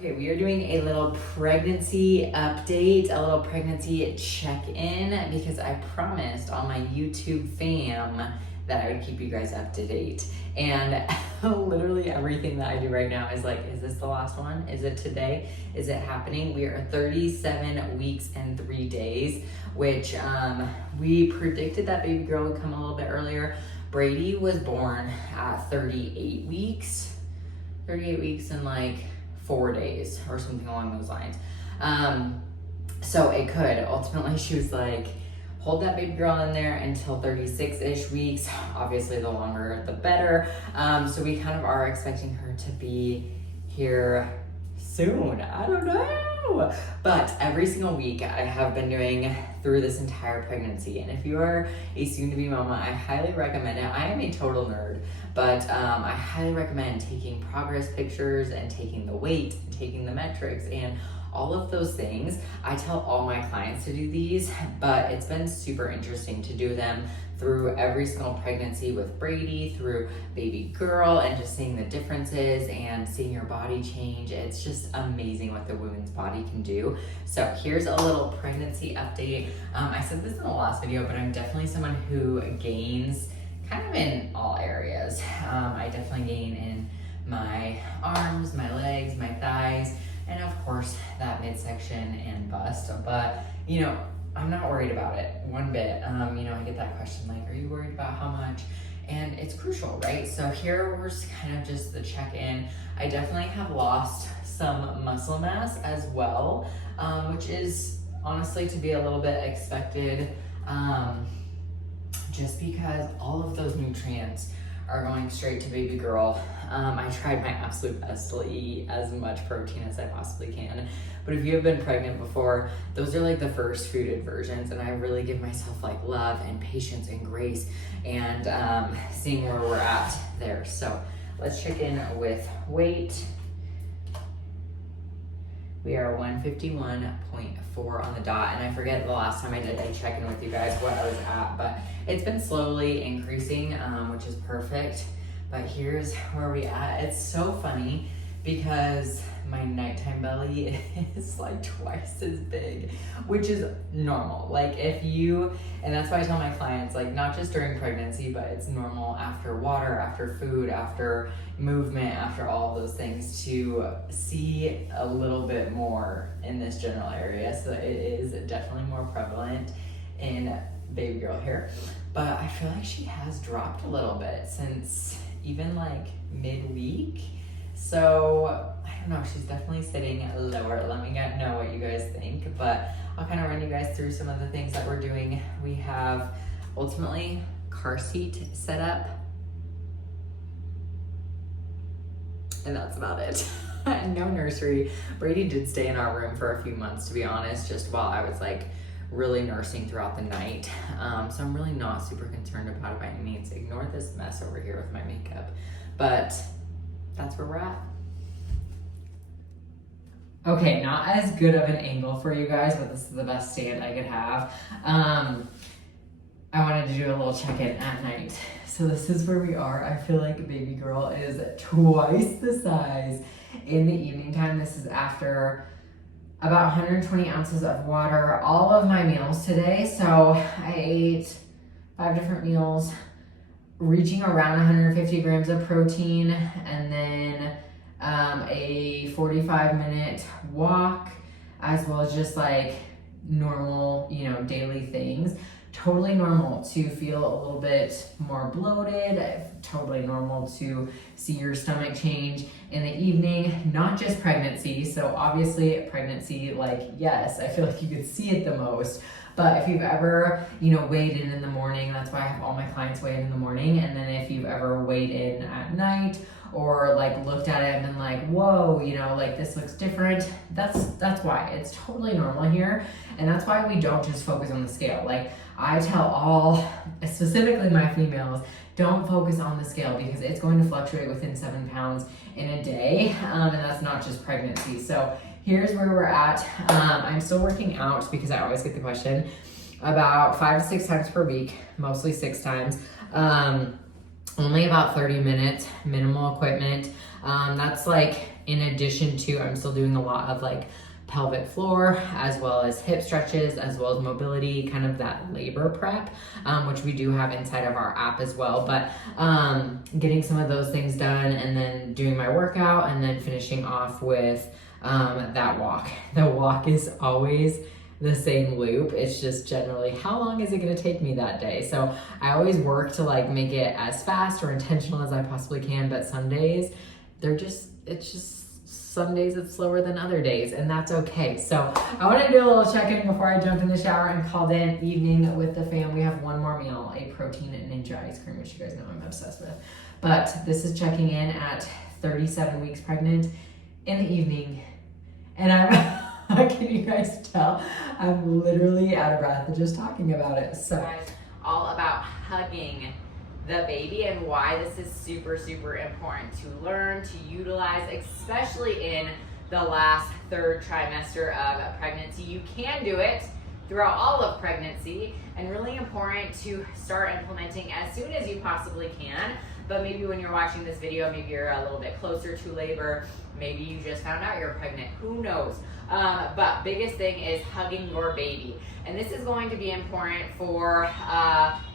Okay, we are doing a little pregnancy update, a little pregnancy check-in, because I promised on my YouTube fam that I would keep you guys up to date. And literally everything that I do right now is like, is this the last one? Is it today? Is it happening? We are 37 weeks and 3 days, which we predicted that baby girl would come a little bit earlier. Brady was born at 38 weeks and like 4 days or something along those lines. So it could. Ultimately, she was like, hold that baby girl in there until 36-ish weeks. Obviously, the longer, the better. So we kind of are expecting her to be here soon. I don't know. But every single week I have been doing through this entire pregnancy. And if you are a soon-to-be mama, I highly recommend it. I am a total nerd, but I highly recommend taking progress pictures and taking the weight and taking the metrics and all of those things. I tell all my clients to do these, but it's been super interesting to do them through every single pregnancy with Brady, through baby girl, and just seeing the differences and seeing your body change. It's just amazing what the woman's body can do. So here's a little pregnancy update. I said this in the last video, but I'm definitely someone who gains kind of in all areas. I definitely gain in my arms, my legs, my thighs, and of course that midsection and bust. But you know, I'm not worried about it one bit. You know, I get that question like, are you worried about how much? And it's crucial, right? So here was kind of just the check-in. I definitely have lost some muscle mass as well, which is honestly to be a little bit expected, just because all of those nutrients are going straight to baby girl. I tried my absolute best to eat as much protein as I possibly can. But if you have been pregnant before, those are like the first fooded versions. And I really give myself like love and patience and grace and seeing where we're at there. So let's check in with weight. We are 151.4 on the dot. And I forget the last time I did a check-in with you guys what I was at, but it's been slowly increasing, which is perfect. But here's where we at. It's so funny because my nighttime belly is like twice as big, which is normal. Like if you, and that's why I tell my clients, like not just during pregnancy, but it's normal after water, after food, after movement, after all of those things to see a little bit more in this general area. So it is definitely more prevalent in baby girl here. But I feel like she has dropped a little bit since even like midweek. So I don't know, she's definitely sitting lower. Let me know what you guys think, but I'll kind of run you guys through some of the things that we're doing. We have ultimately car seat set up, and that's about it. No nursery. Brady did stay in our room for a few months, to be honest, just while I was like really nursing throughout the night. So I'm really not super concerned about it by any means. Ignore this mess over here with my makeup, but that's where we're at. Okay, not as good of an angle for you guys, but this is the best stand I could have. I wanted to do a little check-in at night. So this is where we are. I feel like baby girl is twice the size in the evening time. This is after about 120 ounces of water, all of my meals today. So I ate 5 different meals, reaching around 150 grams of protein, and then a 45-minute walk, as well as just like normal, you know, daily things. Totally normal to feel a little bit more bloated, totally normal to see your stomach change in the evening, not just pregnancy. So obviously pregnancy, like, yes, I feel like you could see it the most. But if you've ever, you know, weighed in the morning, that's why I have all my clients weigh in the morning. And then if you've ever weighed in at night or like looked at it and been like, whoa, you know, like this looks different, that's why. It's totally normal here. And that's why we don't just focus on the scale. Like I tell all, specifically my females, don't focus on the scale because it's going to fluctuate within 7 pounds in a day. And that's not just pregnancy. So here's where we're at. I'm still working out because I always get the question about 5 to 6 times per week, mostly 6 times. only about 30 minutes, minimal equipment. That's like in addition to, I'm still doing a lot of like pelvic floor, as well as hip stretches, as well as mobility, kind of that labor prep, which we do have inside of our app as well. But getting some of those things done, and then doing my workout, and then finishing off with that walk. The walk is always the same loop. It's just generally, how long is it going to take me that day? So I always work to like make it as fast or intentional as I possibly can, but some days some days it's slower than other days, and that's okay. So I want to do a little check-in before I jump in the shower and called in evening with the fam. We have one more meal, a protein and ninja ice cream, which you guys know I'm obsessed with. But this is checking in at 37 weeks pregnant in the evening, and I'm can you guys tell? I'm literally out of breath just talking about it. So all about hugging the baby, and why this is super, super important to learn, to utilize, especially in the last third trimester of pregnancy. You can do it throughout all of pregnancy, and really important to start implementing as soon as you possibly can. But maybe when you're watching this video, maybe you're a little bit closer to labor, maybe you just found out you're pregnant, who knows? But biggest thing is hugging your baby. And this is going to be important for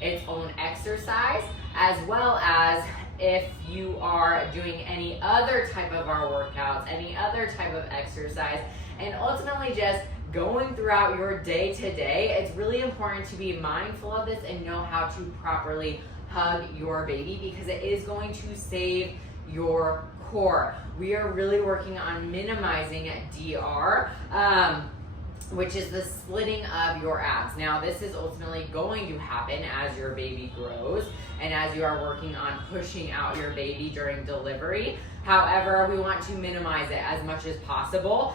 its own exercise, as well as if you are doing any other type of our workouts, any other type of exercise, and ultimately just going throughout your day to day. It's really important to be mindful of this and know how to properly hug your baby, because it is going to save your core. We are really working on minimizing DR, which is the splitting of your abs. Now, this is ultimately going to happen as your baby grows and as you are working on pushing out your baby during delivery. However, we want to minimize it as much as possible.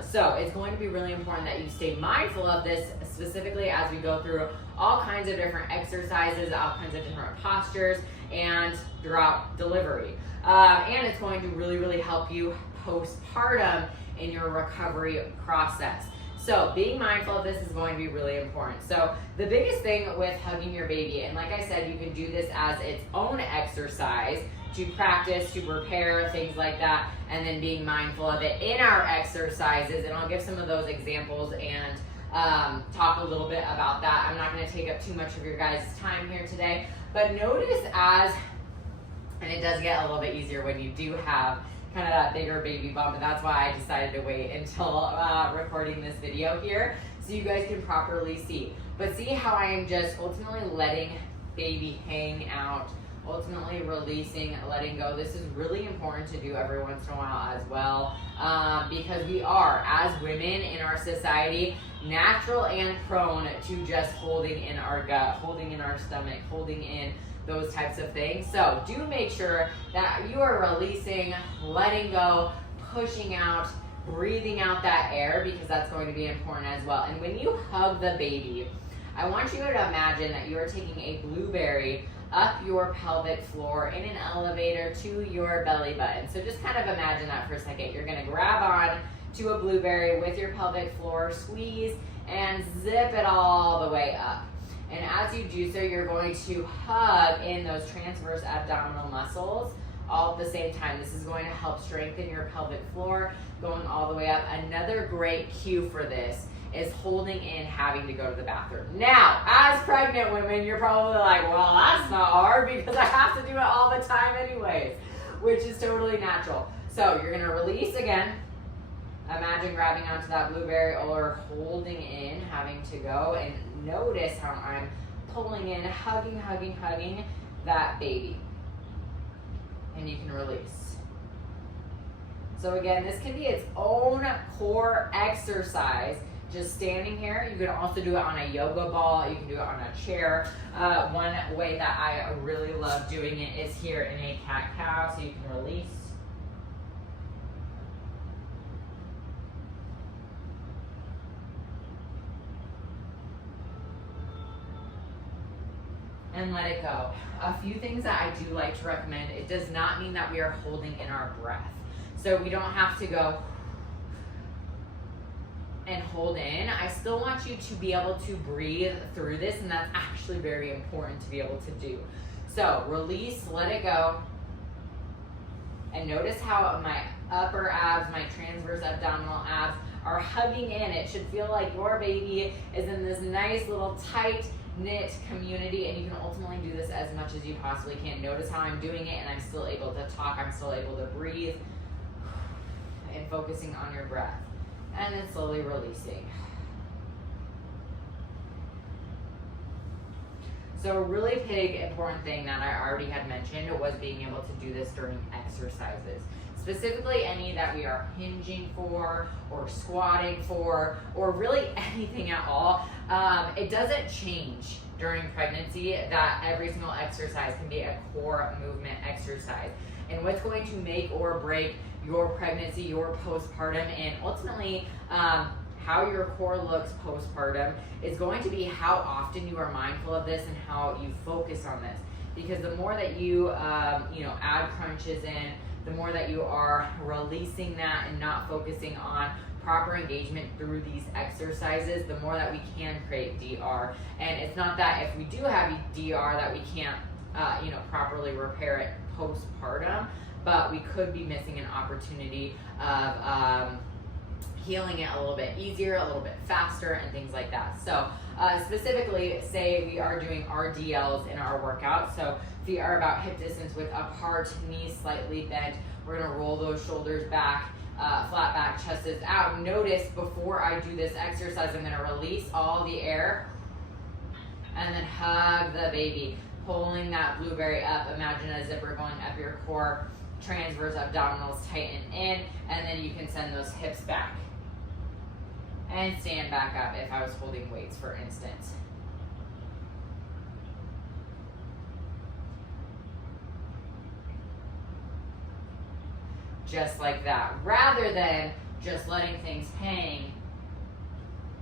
So it's going to be really important that you stay mindful of this, specifically as we go through all kinds of different exercises, all kinds of different postures, and throughout delivery. And it's going to really, really help you postpartum in your recovery process. So being mindful of this is going to be really important. So the biggest thing with hugging your baby, and like I said, you can do this as its own exercise to practice, to prepare, things like that, and then being mindful of it in our exercises. And I'll give some of those examples and talk a little bit about that. I'm not going to take up too much of your guys' time here today, but notice as, and it does get a little bit easier when you do have kind of that bigger baby bump, and that's why I decided to wait until recording this video here so you guys can properly see. But see how I am just ultimately letting baby hang out, ultimately releasing, letting go. This is really important to do every once in a while as well, because we are, as women in our society, natural and prone to just holding in our gut, holding in our stomach, holding in those types of things. So do make sure that you are releasing, letting go, pushing out, breathing out that air, because that's going to be important as well. And when you hug the baby, I want you to imagine that you are taking a blueberry up your pelvic floor in an elevator to your belly button. So just kind of imagine that for a second. You're going to grab on to a blueberry with your pelvic floor, squeeze, and zip it all the way up. And as you do so, you're going to hug in those transverse abdominal muscles all at the same time. This is going to help strengthen your pelvic floor, going all the way up. Another great cue for this is holding in having to go to the bathroom. Now, as pregnant women, you're probably like, well, that's not hard because I have to do it all the time anyways, which is totally natural. So you're gonna release again. Imagine grabbing onto that blueberry or holding in, having to go, and notice how I'm pulling in, hugging, hugging, hugging that baby. And you can release. So again, this can be its own core exercise. Just standing here. You can also do it on a yoga ball. You can do it on a chair. One way that I really love doing it is here in a cat-cow, so you can release. And let it go. A few things that I do like to recommend. It does not mean that we are holding in our breath. So we don't have to go and hold in. I still want you to be able to breathe through this, and that's actually very important to be able to do. So release, let it go. And notice how my upper abs, my transverse abdominal abs are hugging in. It should feel like your baby is in this nice little tight knit community, and you can ultimately do this as much as you possibly can. Notice how I'm doing it and I'm still able to talk, I'm still able to breathe, and focusing on your breath. And then slowly releasing. So a really big important thing that I already had mentioned was being able to do this during exercises. Specifically any that we are hinging for or squatting for or really anything at all. It doesn't change during pregnancy that every single exercise can be a core movement exercise. And what's going to make or break your pregnancy, your postpartum, and ultimately how your core looks postpartum is going to be how often you are mindful of this and how you focus on this. Because the more that you add crunches in, the more that you are releasing that and not focusing on proper engagement through these exercises, the more that we can create DR. And it's not that if we do have DR that we can't properly repair it postpartum, but we could be missing an opportunity of healing it a little bit easier, a little bit faster, and things like that. So specifically, say we are doing RDLs in our workout. So feet are about hip distance width apart, knees slightly bent. We're gonna roll those shoulders back, flat back, chest is out. Notice before I do this exercise, I'm gonna release all the air and then hug the baby, pulling that blueberry up. Imagine a zipper going up your core, transverse abdominals tighten in, and then you can send those hips back. And stand back up if I was holding weights, for instance. Just like that, rather than just letting things hang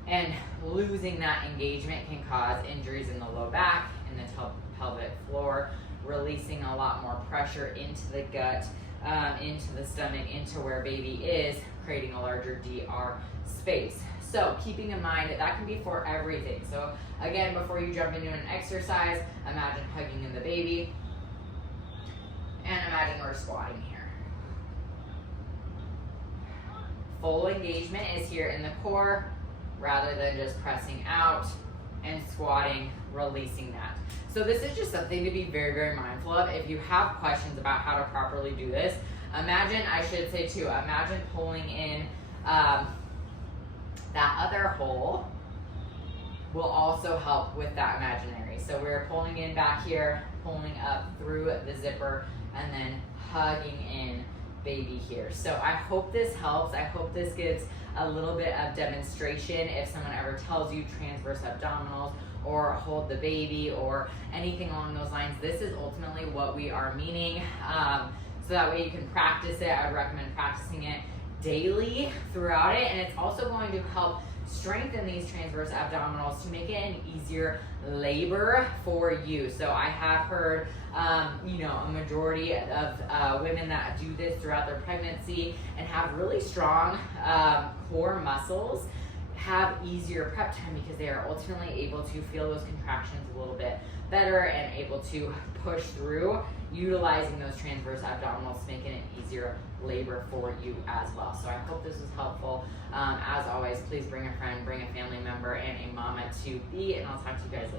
and losing that engagement can cause injuries in the low back, in the pelvic floor, releasing a lot more pressure into the gut, into the stomach, into where baby is, creating a larger DR space. So keeping in mind that can be for everything. So again, before you jump into an exercise, imagine hugging in the baby, and imagine we're squatting here. Full engagement is here in the core, rather than just pressing out and squatting, releasing that. So this is just something to be very, very mindful of. If you have questions about how to properly do this, imagine pulling in that other hole will also help with that imaginary. So we're pulling in back here, pulling up through the zipper, and then hugging in baby here. So I hope this helps. I hope this gives a little bit of demonstration if someone ever tells you transverse abdominals or hold the baby or anything along those lines. This is ultimately what we are meaning. So that way you can practice it. I would recommend practicing it daily throughout it, and it's also going to help strengthen these transverse abdominals to make it an easier labor for you. So I have heard a majority of women that do this throughout their pregnancy and have really strong core muscles have easier prep time because they are ultimately able to feel those contractions a little bit better and able to push through utilizing those transverse abdominals, making it easier labor for you as well. So I hope this was helpful. As always, please bring a friend, bring a family member, and a mama to be, and I'll talk to you guys later.